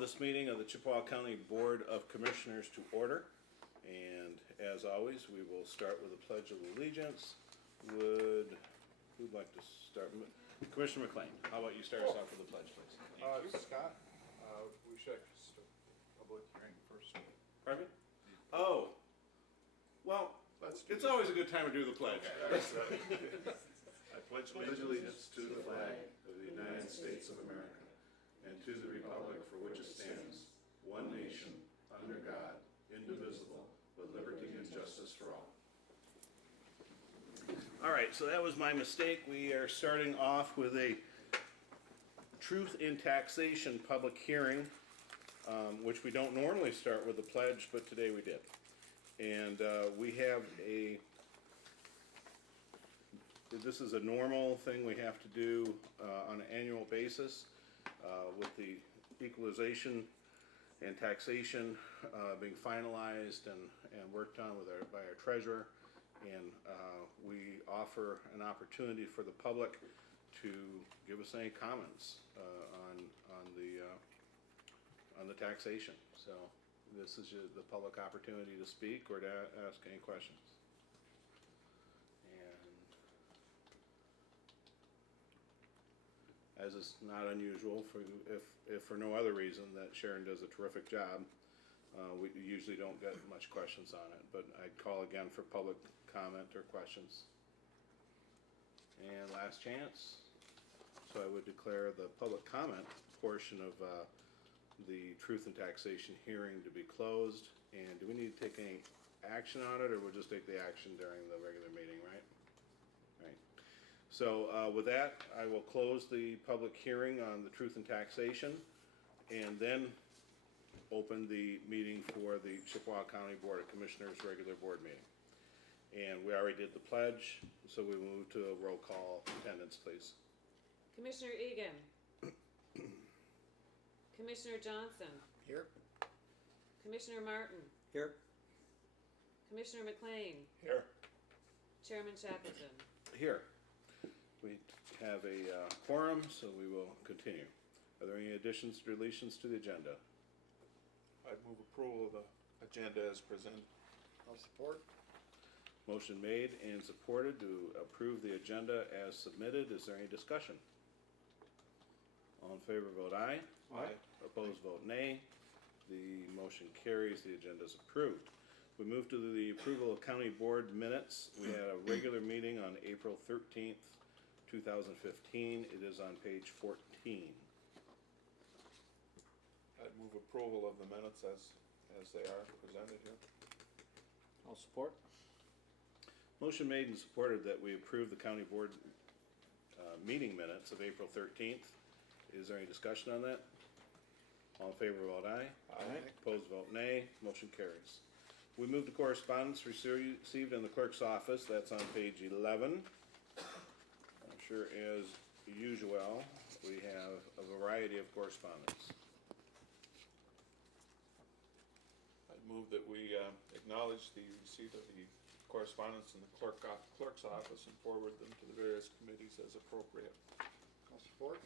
this meeting of the Chippewa County Board of Commissioners to order. And as always, we will start with a Pledge of Allegiance. Who'd like to start? Commissioner McLean, how about you start us off with the pledge, please? Thank you. Scott, we should start public hearing first. Pardon me? Oh, well, it's always a good time to do the pledge. I pledge allegiance to the flag of the United States of America and to the republic for which it stands, one nation, under God, indivisible, with liberty and justice for all. All right, so that was my mistake. We are starting off with a truth in taxation public hearing, which we don't normally start with the pledge, but today we did. And we have this is a normal thing we have to do on an annual basis with the equalization and taxation being finalized and worked on by our treasurer. And we offer an opportunity for the public to give us any comments on the taxation. So this is the public opportunity to speak or to ask any questions. And as is not unusual, if for no other reason that Sharon does a terrific job, we usually don't get much questions on it, but I'd call again for public comment or questions. And last chance. So I would declare the public comment portion of the truth and taxation hearing to be closed. And do we need to take any action on it, or we'll just take the action during the regular meeting, right? Right. So with that, I will close the public hearing on the truth and taxation, and then open the meeting for the Chippewa County Board of Commissioners regular board meeting. And we already did the pledge, so we move to a roll call. Attendance, please. Commissioner Egan. Commissioner Johnson. Here. Commissioner Martin. Here. Commissioner McLean. Here. Chairman Shackleton. Here. We have a quorum, so we will continue. Are there any additions or deletions to the agenda? I'd move approval of the agenda as presented. I'll support. Motion made and supported to approve the agenda as submitted. Is there any discussion? All in favor vote aye. Aye. Opposed vote nay. The motion carries. The agenda is approved. We move to the approval of county board minutes. We had a regular meeting on April 13th, 2015. It is on page 14. I'd move approval of the minutes as they are presented here. I'll support. Motion made and supported that we approve the county board meeting minutes of April 13th. Is there any discussion on that? All in favor vote aye. Aye. Opposed vote nay. Motion carries. We move to correspondence received in the clerk's office. That's on page 11. I'm sure as usual we have a variety of correspondence. I'd move that we acknowledge the receipt of the correspondence in the clerk's office and forward them to the various committees as appropriate. I'll support.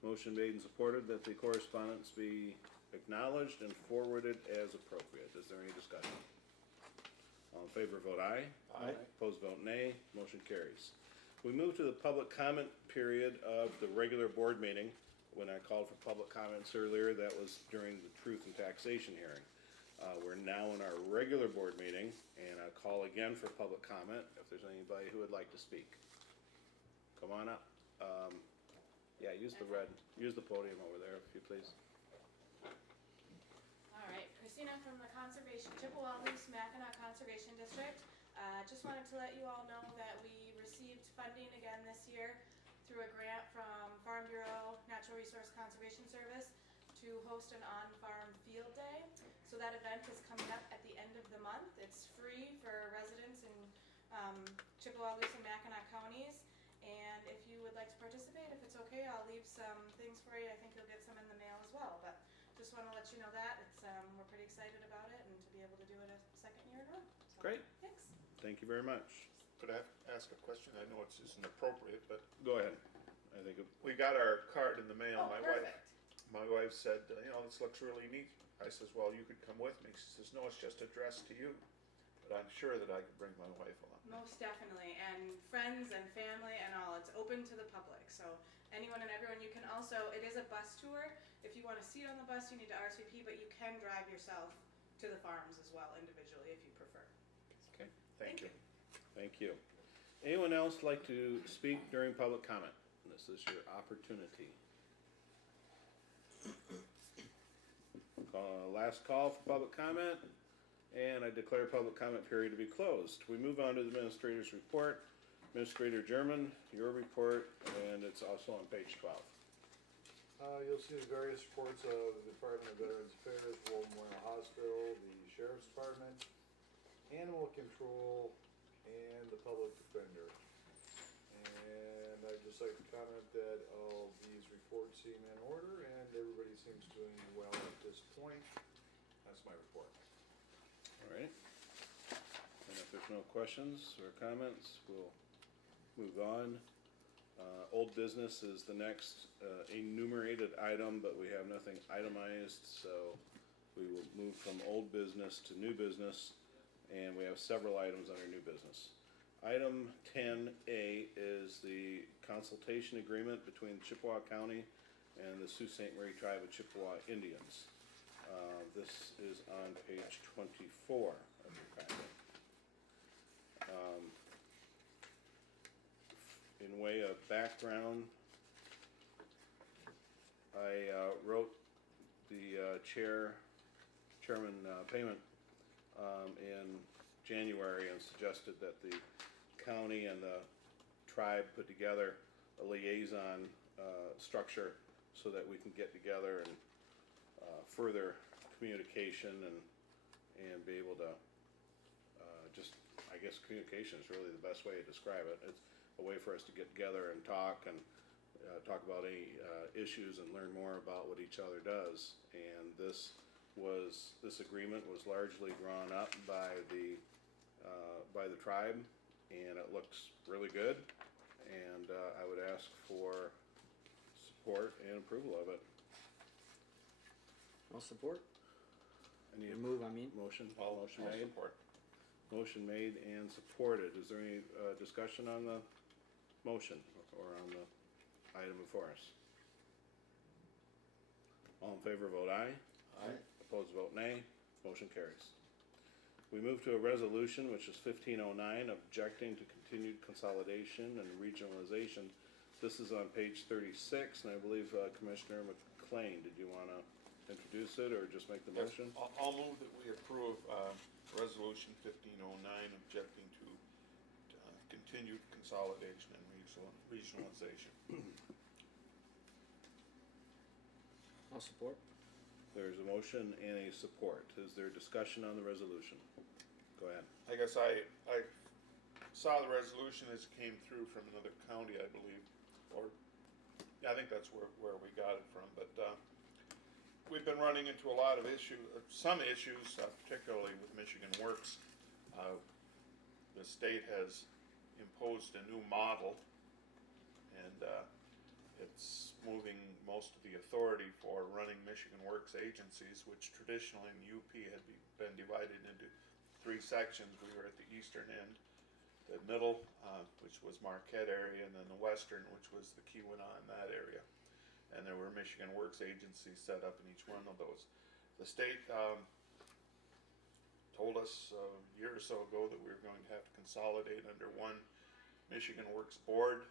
Motion made and supported that the correspondence be acknowledged and forwarded as appropriate. Is there any discussion? All in favor vote aye. Aye. Opposed vote nay. Motion carries. We move to the public comment period of the regular board meeting. When I called for public comments earlier, that was during the truth and taxation hearing. We're now in our regular board meeting, and I'll call again for public comment if there's anybody who would like to speak. Come on up. Yeah, use the podium over there if you please. All right, Christina from the Chippewa Mackinac Conservation District. Just wanted to let you all know that we received funding again this year through a grant from Farm Bureau Natural Resource Conservation Service to host an on-farm field day. So that event is coming up at the end of the month. It's free for residents in Chippewa, and Mackinac counties. And if you would like to participate, if it's okay, I'll leave some things for you. I think you'll get some in the mail as well. But just want to let you know that it's we're pretty excited about it and to be able to do it a second year in a row. So, Great. Thanks. Thank you very much. Could I ask a question? I know it's isn't appropriate, but Go ahead. I think we got our card in the mail. Oh, perfect. my wife said, this looks really neat. I says, well, you could come with me. She says, no, it's just addressed to you. But I'm sure that I could bring my wife along. Most definitely, and friends and family and all, it's open to the public, so anyone and everyone, you can also, it is a bus tour. If you want a seat on the bus, you need to RSVP, but you can drive yourself to the farms as well individually if you prefer. Okay, Thank you. thank you. Anyone else like to speak during public comment? This is your opportunity. Last call for public comment, and I declare public comment period to be closed. We move on to the administrator's report. Administrator German, your report, and it's also on page 12. You'll see the various reports of the Department of Veterans Affairs, War Memorial Hospital, the Sheriff's Department, Animal Control, and the Public Defender. And I'd just like to comment that all these reports seem in order and everybody seems doing well at this point. That's my report. All right. And if there's no questions or comments, we'll move on. Old business is the next enumerated item, but we have nothing itemized, so we will move from old business to new business, and we have several items under new business. Item 10A is the consultation agreement between Chippewa County and the Sault Ste. Marie Tribe of Chippewa Indians. This is on page 24 of your packet. In way of background, I wrote the chairman payment in January and suggested that the county and the tribe put together a liaison structure so that we can get together and further communication and be able to just, I guess communication is really the best way to describe it. It's a way for us to get together and talk about any issues and learn more about what each other does. And this agreement was largely drawn up by the tribe, and it looks really good. And I would ask for support and approval of it. I'll support. Any Move, I mean. motion? I'll Motion made. support. Motion made and supported. Is there any discussion on the motion or on the item before us? All in favor vote aye. Aye. Opposed vote nay. Motion carries. We move to a resolution which is 1509, objecting to continued consolidation and regionalization. This is on page 36, and I believe Commissioner McLean, did you want to introduce it or just make the Yes, motion? I'll move that we approve Resolution 1509, objecting to continued consolidation and regionalization. I'll support. There's a motion and a support. Is there discussion on the resolution? Go ahead. I guess I saw the resolution as it came through from another county, I believe, or, yeah, I think that's where we got it from, but we've been running into a lot of some issues, particularly with Michigan Works. The state has imposed a new model, and it's moving most of the authority for running Michigan Works agencies, which traditionally in the UP had been divided into 3 sections. We were at the eastern end, the middle, which was Marquette area, and then the western, which was the Keweenaw in that area. And there were Michigan Works agencies set up in each one of those. The state told us a year or so ago that we were going to have to consolidate under one Michigan Works board.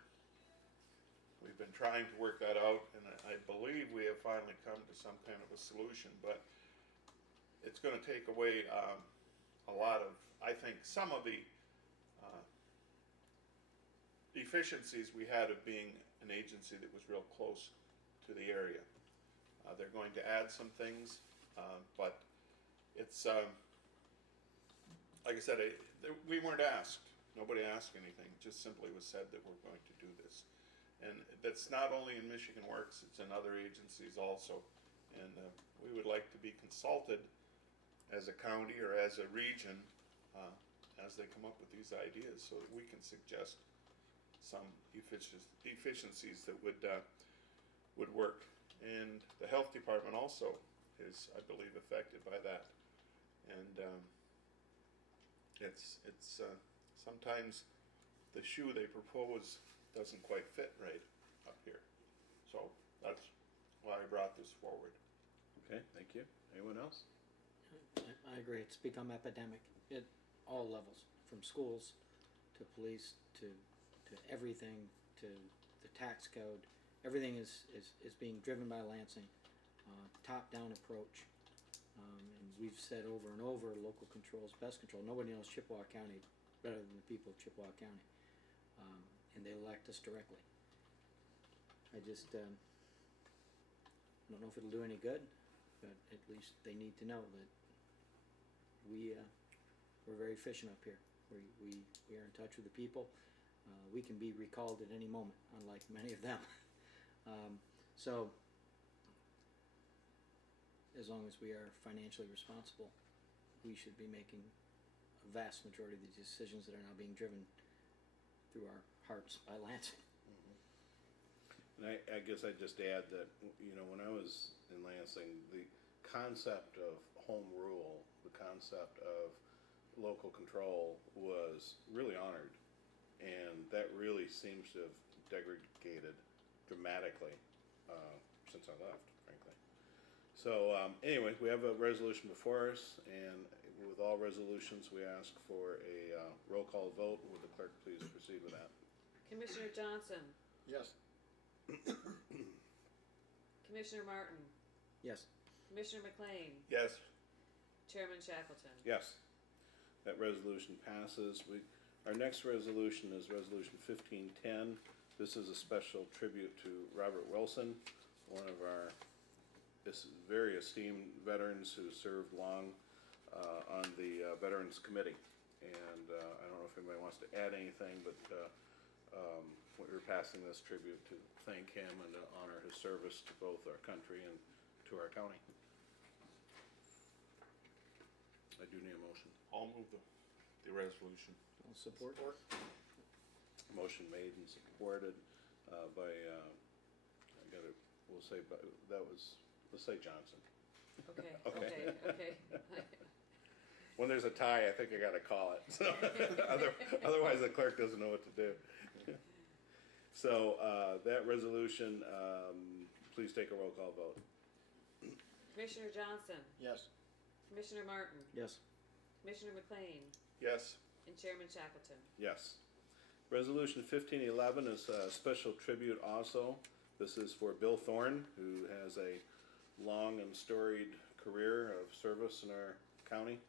We've been trying to work that out, and I believe we have finally come to some kind of a solution, but it's going to take away a lot of, I think, some of the efficiencies we had of being an agency that was real close to the area. They're going to add some things, but it's, like I said, we weren't asked. Nobody asked anything. It just simply was said that we're going to do this. And that's not only in Michigan Works, it's in other agencies also. And we would like to be consulted as a county or as a region as they come up with these ideas, so that we can suggest some efficiencies that would work and the health department also is, I believe, affected by that. And it's sometimes the shoe they propose doesn't quite fit right up here. So that's why I brought this forward. Okay, thank you. Anyone else? I agree. It's become epidemic at all levels, from schools to police to everything, to the tax code. Everything is being driven by Lansing, top-down approach. And we've said over and over, local control is best control. Nobody knows Chippewa County better than the people of Chippewa County. And they elect us directly. I just don't know if it'll do any good, but at least they need to know that we're very efficient up here. We are in touch with the people. We can be recalled at any moment, unlike many of them. So, as long as we are financially responsible, we should be making a vast majority of the decisions that are now being driven through our hearts by Lansing. And I guess I'd just add that, you know, when I was in Lansing, the concept of home rule, the concept of local control was really honored. And that really seems to have degraded dramatically since I left, frankly. So anyway, we have a resolution before us, and with all resolutions, we ask for a roll call vote. Would the clerk please proceed with that? Commissioner Johnson, Yes. Commissioner Martin, Yes. Commissioner McLean, Yes. Chairman Shackleton. Yes, that resolution passes. Our next resolution is Resolution 1510. This is a special tribute to Robert Wilson, one of our very esteemed veterans who served long on the Veterans Committee. And I don't know if anybody wants to add anything, but we're passing this tribute to thank him and to honor his service to both our country and to our county. I do need a motion. I'll move the resolution. I'll support. Motion made and supported by, we'll say, let's say Johnson. Okay, Okay. okay. When there's a tie, I think I gotta call it, so, otherwise the clerk doesn't know what to do. So, that resolution, please take a roll call vote. Commissioner Johnson, Yes. Commissioner Martin, Yes. Commissioner McLean, Yes. and Chairman Shackleton. Yes. Resolution 1511 is a special tribute also. This is for Bill Thorne, who has a long and storied career of service in our county,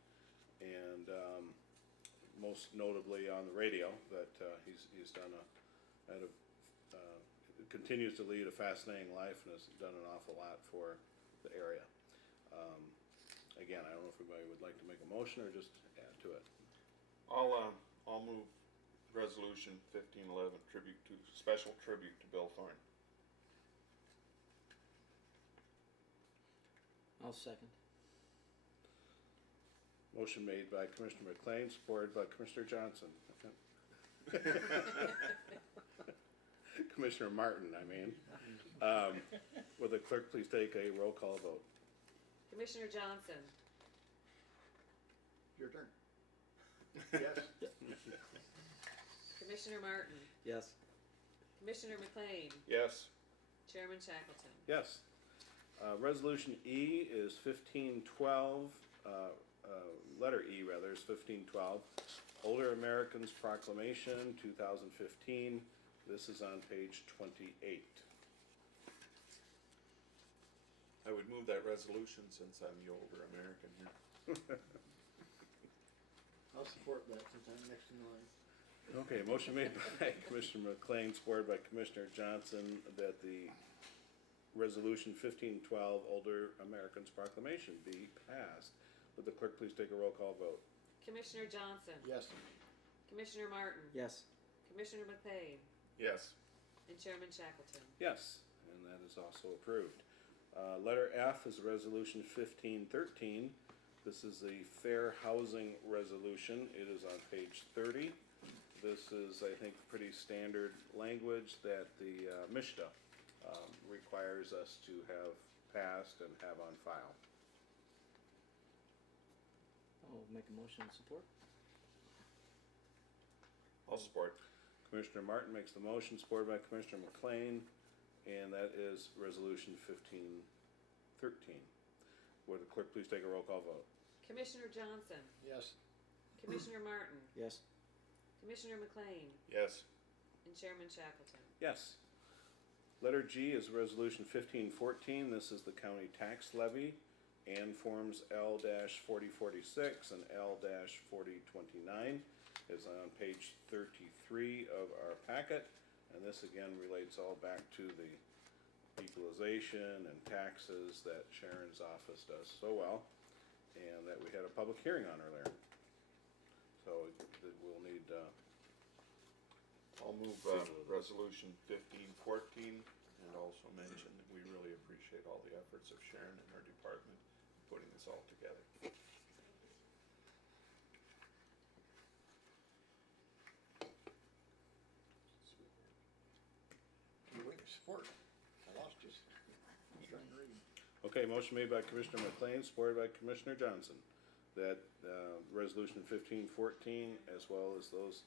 and most notably on the radio, but he's done continues to lead a fascinating life and has done an awful lot for the area. Again, I don't know if anybody would like to make a motion or just add to it. I'll move resolution 1511, special tribute to Bill Thorne. I'll second. Motion made by Commissioner McLean, supported by Commissioner Johnson. Commissioner Martin, I mean. Will the clerk please take a roll call vote? Commissioner Johnson, Your turn. Yes. Commissioner Martin, Yes. Commissioner McLean, Yes. Chairman Shackleton. Yes. Resolution E is 1512, letter E rather, is 1512. Older Americans Proclamation 2015. This is on page 28. I would move that resolution since I'm the older American here. I'll support that since I'm next in line. Okay, motion made by Commissioner McLean, supported by Commissioner Johnson, that the resolution 1512, Older Americans Proclamation, be passed. Would the clerk please take a roll call vote? Commissioner Johnson, Yes. Commissioner Martin, Yes. Commissioner McLean, Yes. and Chairman Shackleton. Yes, and that is also approved. Letter F is resolution 1513. This is the Fair Housing Resolution. It is on page 30. This is, I think, pretty standard language that the MISHDA requires us to have passed and have on file. I'll make a motion to support. I'll support. Commissioner Martin makes the motion, supported by Commissioner McLean, and that is Resolution 1513. Would the clerk please take a roll call vote? Commissioner Johnson, Yes. Commissioner Martin, Yes. Commissioner McLean, Yes. and Chairman Shackleton. Yes. Letter G is Resolution 1514. This is the county tax levy and Forms L-4046 and L-4029 is on page 33 of our packet. And this again relates all back to the equalization and taxes that Sharon's office does so well and that we had a public hearing on earlier. So we'll need, I'll move resolution 1514 and also mention that we really appreciate all the efforts of Sharon and her department in putting this all together. You wait for support. I lost you. I'm trying to read. okay, motion made by Commissioner McLean, supported by Commissioner Johnson, that Resolution 1514 as well as those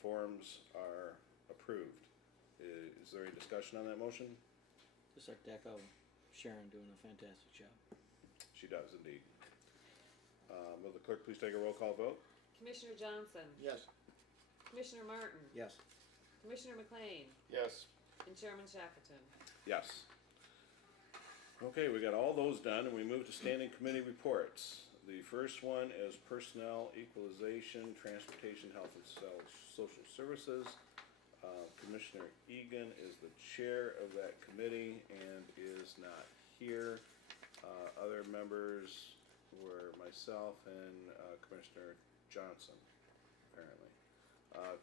forms are approved. Is there any discussion on that motion? Just like to echo Sharon doing a fantastic job. She does indeed. Will the clerk please take a roll call vote? Commissioner Johnson, Yes. Commissioner Martin, Yes. Commissioner McLean, Yes. and Chairman Shackleton. Yes. Okay, we got all those done and we move to standing committee reports. The first one is Personnel Equalization, Transportation, Health and Social Services. Commissioner Egan is the chair of that committee and is not here. Other members were myself and Commissioner Johnson, apparently.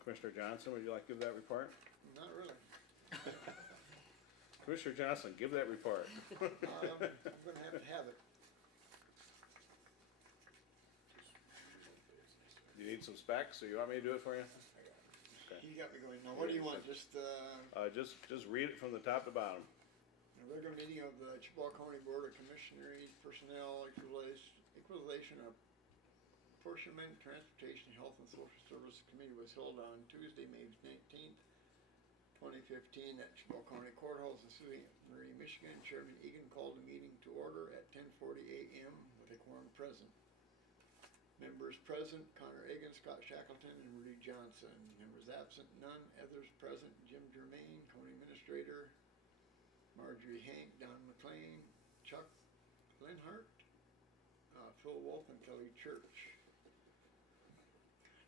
Commissioner Johnson, would you like to give that report? Not really. Commissioner Johnson, give that report. I'm gonna have it. You need some specs, or you want me to do it for you? Okay. You got me going. Now, what do you want? Just, Just read it from the top to bottom. a regular meeting of the Chippewa County Board of Commissioners Personnel Equalization of Apportionment, Transportation, Health and Social Services Committee was held on Tuesday, May 19th, 2015 at Chippewa County Courthouse in St. Marie, Michigan. Chairman Egan called the meeting to order at 10:40 a.m. with a quorum present. Members present, Connor Egan, Scott Shackleton, and Rudy Johnson. Members absent, none. Others present, Jim Germain, County Administrator, Marjorie Hank, Don McLean, Chuck Linhart, Phil Wolf, and Kelly Church.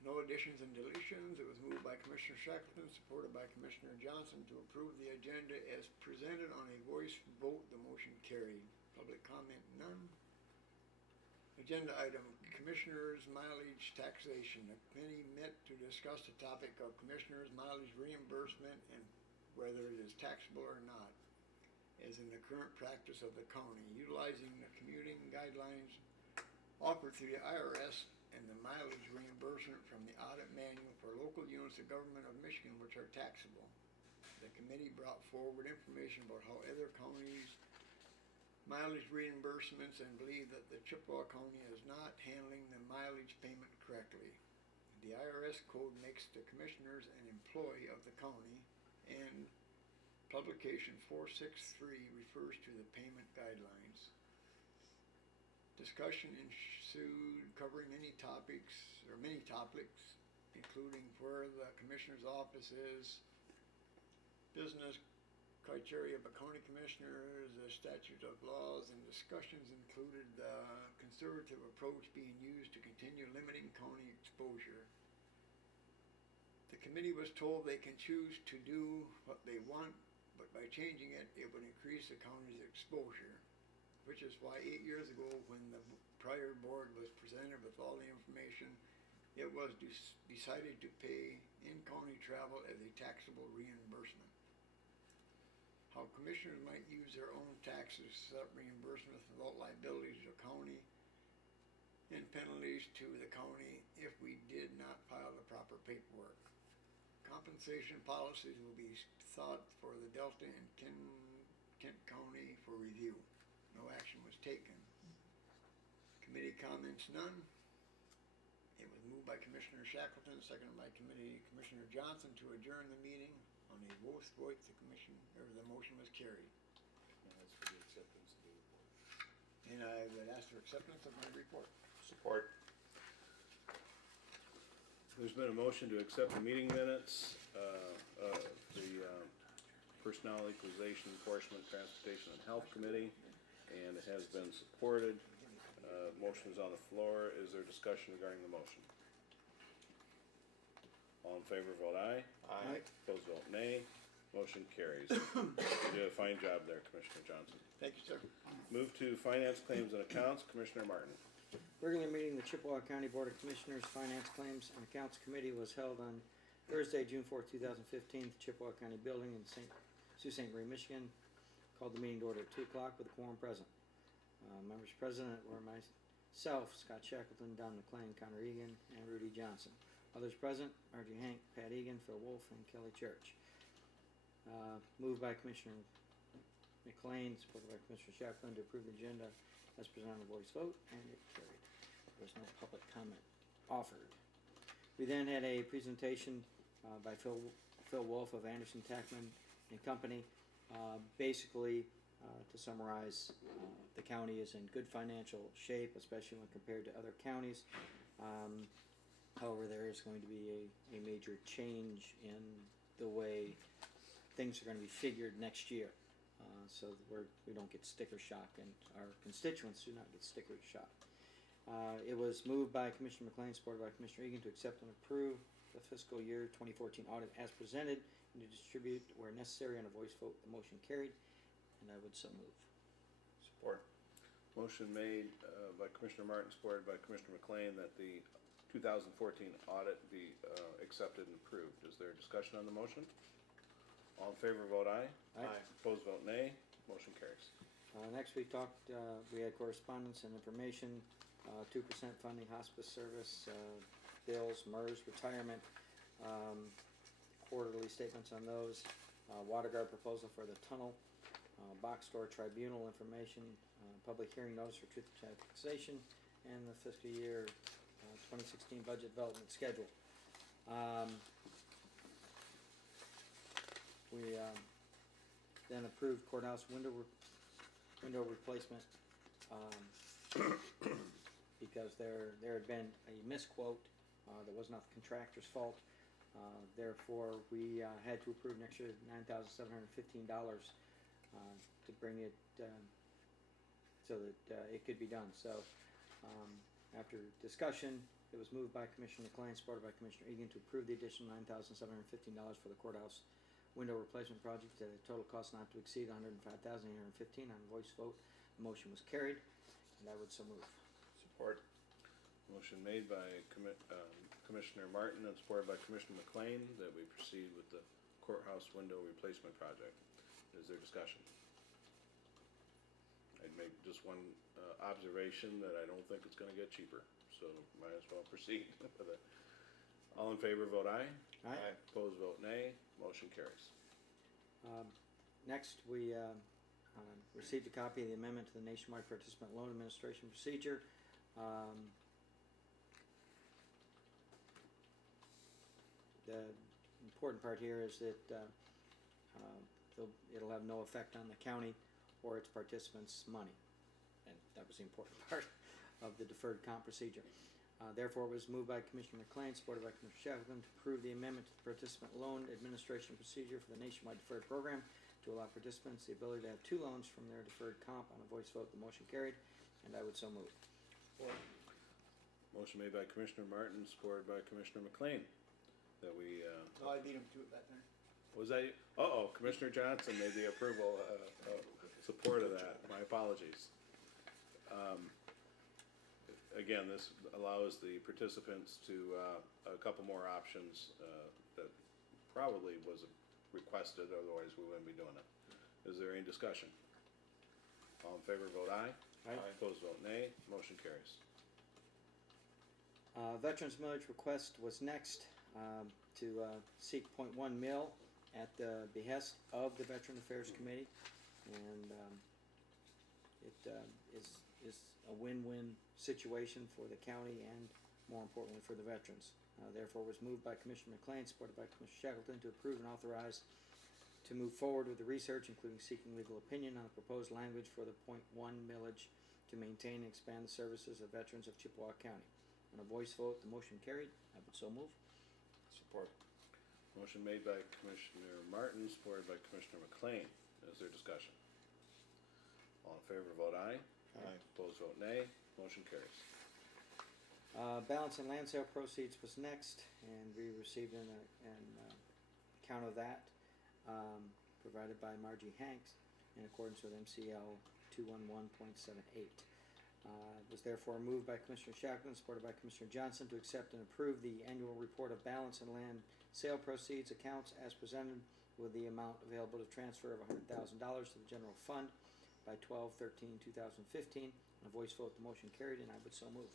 No additions and deletions. It was moved by Commissioner Shackleton, supported by Commissioner Johnson to approve the agenda as presented on a voice vote. The motion carried. Public comment, none. Agenda item, Commissioners' mileage taxation. The committee met to discuss the topic of Commissioners' mileage reimbursement and whether it is taxable or not, as in the current practice of the county, utilizing the commuting guidelines offered through the IRS and the mileage reimbursement from the audit manual for local units of government of Michigan which are taxable. The committee brought forward information about how other counties mileage reimbursements and believe that the Chippewa County is not handling the mileage payment correctly. The IRS code makes the commissioners an employee of the county, and publication 463 refers to the payment guidelines. Discussion ensued covering many topics, including where the commissioner's office is, business criteria of a county commissioner, the statute of laws, and discussions included the conservative approach being used to continue limiting county exposure. The committee was told they can choose to do what they want, but by changing it, it would increase the county's exposure, which is why 8 years ago, when the prior board was presented with all the information, it was decided to pay in-county travel as a taxable reimbursement. How commissioners might use their own taxes to set up reimbursements without liabilities to the county and penalties to the county if we did not file the proper paperwork. Compensation policies will be sought for the Delta and Kent County for review. No action was taken. Committee comments, none. It was moved by Commissioner Shackleton, seconded by Commissioner Johnson to adjourn the meeting. On a voice vote, the motion was carried. And that's for the acceptance of the report. And I would ask for acceptance of my report. Support. There's been a motion to accept the meeting minutes, the Personnel Equalization Enforcement, Transportation and Health Committee, and it has been supported. Motion is on the floor. Is there discussion regarding the motion? All in favor, vote aye. Aye. Opposed, vote nay. Motion carries. You did a fine job there, Commissioner Johnson. Thank you, sir. Move to Finance, Claims, and Accounts, Commissioner Martin. Regular meeting of the Chippewa County Board of Commissioners Finance Claims and Accounts Committee was held on Thursday, June 4th, 2015, at the Chippewa County Building in Sault Ste. Marie, Michigan. Called the meeting to order at 2 o'clock with a quorum present. Members present were myself, Scott Shackleton, Don McLean, Connor Egan, and Rudy Johnson. Others present, Margie Hank, Pat Egan, Phil Wolf, and Kelly Church. Moved by Commissioner McLean, supported by Commissioner Shackleton, to approve the agenda as presented on a voice vote, and it carried. There was no public comment offered. We then had a presentation by Phil Wolf of Anderson, Tackman and Company. Basically, to summarize, the county is in good financial shape, especially when compared to other counties. However, there is going to be a major change in the way things are going to be figured next year. So we don't get sticker shock, and our constituents do not get sticker shock. It was moved by Commissioner McLean, supported by Commissioner Egan, to accept and approve the fiscal year 2014 audit as presented and to distribute where necessary on a voice vote. The motion carried, and I would so move. Support. Motion made by Commissioner Martin, supported by Commissioner McLean, that the 2014 audit be accepted and approved. Is there discussion on the motion? All in favor, vote aye. Aye. Opposed, vote nay. Motion carries. Next, we had correspondence and information, 2% funding hospice service, bills, MERS, retirement, quarterly statements on those, water guard proposal for the tunnel, box store tribunal information, public hearing notice for truth and taxation, and the fiscal year 2016 budget development schedule. We then approved courthouse window replacement because there had been a misquote that was not the contractor's fault. Therefore, we had to approve an extra $9,715 to bring it so that it could be done. So, after discussion, it was moved by Commissioner McLean, supported by Commissioner Egan, to approve the additional $9,715 for the courthouse window replacement project at a total cost not to exceed $105,815 on a voice vote. The motion was carried, and I would so move. Support. Motion made by Commissioner Martin and supported by Commissioner McLean that we proceed with the courthouse window replacement project. Is there discussion? I'd make just one observation that I don't think it's going to get cheaper, so might as well proceed with it. All in favor, vote aye. Aye. Opposed, vote nay. Motion carries. Next, we received a copy of the amendment to the Nationwide Participant Loan Administration Procedure. The important part here is that it'll have no effect on the county or its participants' money, and that was the important part of the deferred comp procedure. Therefore, it was moved by Commissioner McLean, supported by Commissioner Shackleton, to approve the amendment to the Participant Loan Administration Procedure for the Nationwide Deferred Program to allow participants the ability to have 2 loans from their deferred comp on a voice vote. The motion carried, and I would so move. Motion made by Commissioner Martin, supported by Commissioner McLean, that we, No, I beat him to it that time. was that, Commissioner Johnson made the approval, support of that. My apologies. Again, this allows the participants to, a couple more options, that probably was requested, otherwise we wouldn't be doing it. Is there any discussion? All in favor, vote aye. Aye. Opposed, vote nay. Motion carries. Veterans Millage request was next to seek .1 mil at the behest of the Veteran Affairs Committee. and it is a win-win situation for the county and, more importantly, for the veterans. Therefore, was moved by Commissioner McLean, supported by Commissioner Shackleton, to approve and authorize to move forward with the research, including seeking legal opinion on the proposed language for the .1 millage to maintain and expand the services of veterans of Chippewa County. On a voice vote, the motion carried. I would so move. Support. Motion made by Commissioner Martin, supported by Commissioner McLean. Is there discussion? All in favor, vote aye. Aye. Opposed, vote nay. Motion carries. Balance and land sale proceeds was next, and we received an account of that provided by Margie Hanks in accordance with MCL 211.78. Was therefore moved by Commissioner Shackleton, supported by Commissioner Johnson, to accept and approve the annual report of balance and land sale proceeds accounts as presented, with the amount available to transfer of $100,000 to the general fund by 12/13/2015. On a voice vote, the motion carried, and I would so move.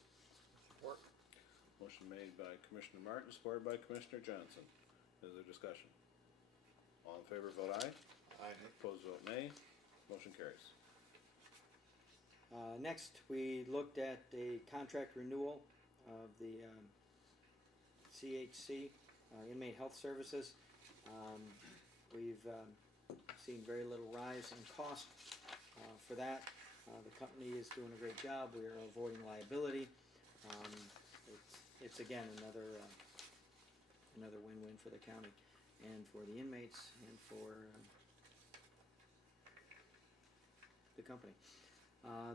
Support. Motion made by Commissioner Martin, supported by Commissioner Johnson. Is there discussion? All in favor, vote aye. Aye. Opposed, vote nay. Motion carries. Next, we looked at a contract renewal of the CHC, Inmate Health Services. We've seen very little rise in cost for that. The company is doing a great job. We are avoiding liability. It's again another win-win for the county and for the inmates and for the company.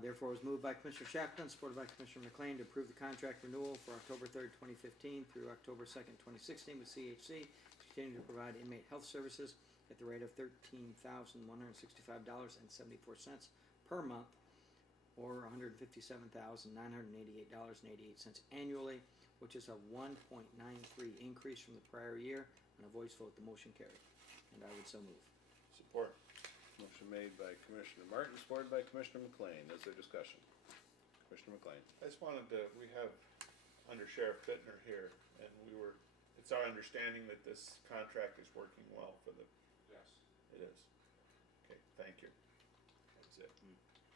Therefore, it was moved by Commissioner Shackleton, supported by Commissioner McLean, to approve the contract renewal for October 3rd, 2015 through October 2nd, 2016 with CHC, to continue to provide inmate health services at the rate of $13,165.74 per month, or $157,988.88 annually, which is a 1.93 increase from the prior year. On a voice vote, the motion carried, and I would so move. Support. Motion made by Commissioner Martin, supported by Commissioner McLean. Is there discussion? Commissioner McLean. I just wanted to, we have Under Sheriff Bittner here, and it's our understanding that this contract is working well for the. Yes. It is. Okay, thank you. That's it.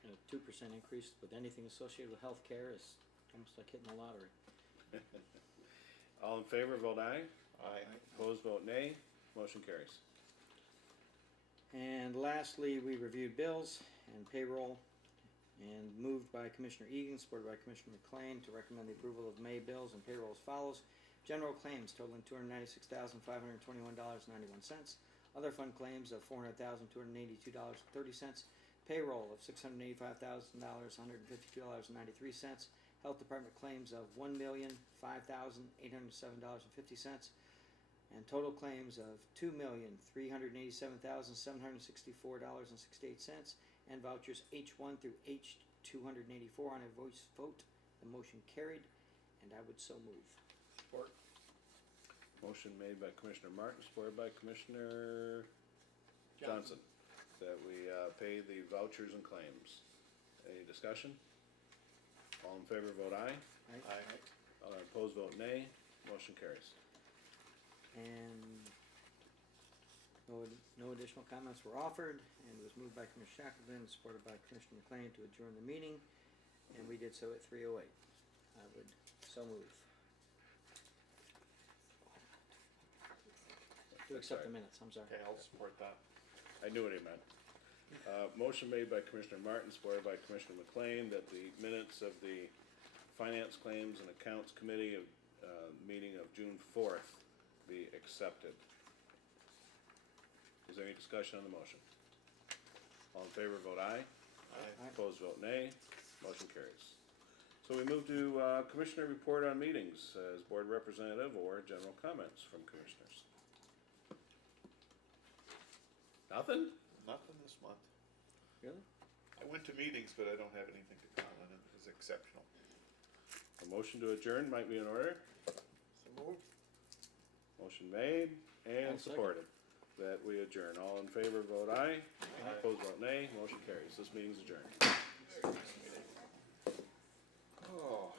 A 2% increase with anything associated with healthcare is almost like hitting the lottery. All in favor, vote aye. Aye. Opposed, vote nay. Motion carries. And lastly, we reviewed bills and payroll, and moved by Commissioner Egan, supported by Commissioner McLean, to recommend the approval of May bills and payroll as follows. General claims totaling $296,521.91. Other fund claims of $400,282.30. Payroll of $685,152.93. Health Department claims of $1,005,807.50. And total claims of $2,387,764.68, and vouchers H1 through H284. On a voice vote, the motion carried, and I would so move. Support. Motion made by Commissioner Martin, supported by Commissioner Johnson, that we pay the vouchers and claims. Any discussion? All in favor, vote aye. Aye. Opposed, vote nay. Motion carries. And no additional comments were offered, and it was moved by Commissioner Shackleton, supported by Commissioner McLean, to adjourn the meeting, and we did so at 3:08. I would so move. To accept the minutes, I'm sorry. Okay, I'll support that. I knew what he meant. Motion made by Commissioner Martin, supported by Commissioner McLean, that the minutes of the Finance Claims and Accounts Committee of meeting of June 4th be accepted. Is there any discussion on the motion? All in favor, vote aye. Aye. Opposed, vote nay. Motion carries. So we move to Commissioner report on meetings as board representative or general comments from commissioners. Nothing? Nothing this month. Really? I went to meetings, but I don't have anything to comment on. It was exceptional. A motion to adjourn might be in order. So moved. Motion made and I'll second. supported that we adjourn. All in favor, vote aye. Opposed, vote nay. Motion carries. This meeting's adjourned. Oh.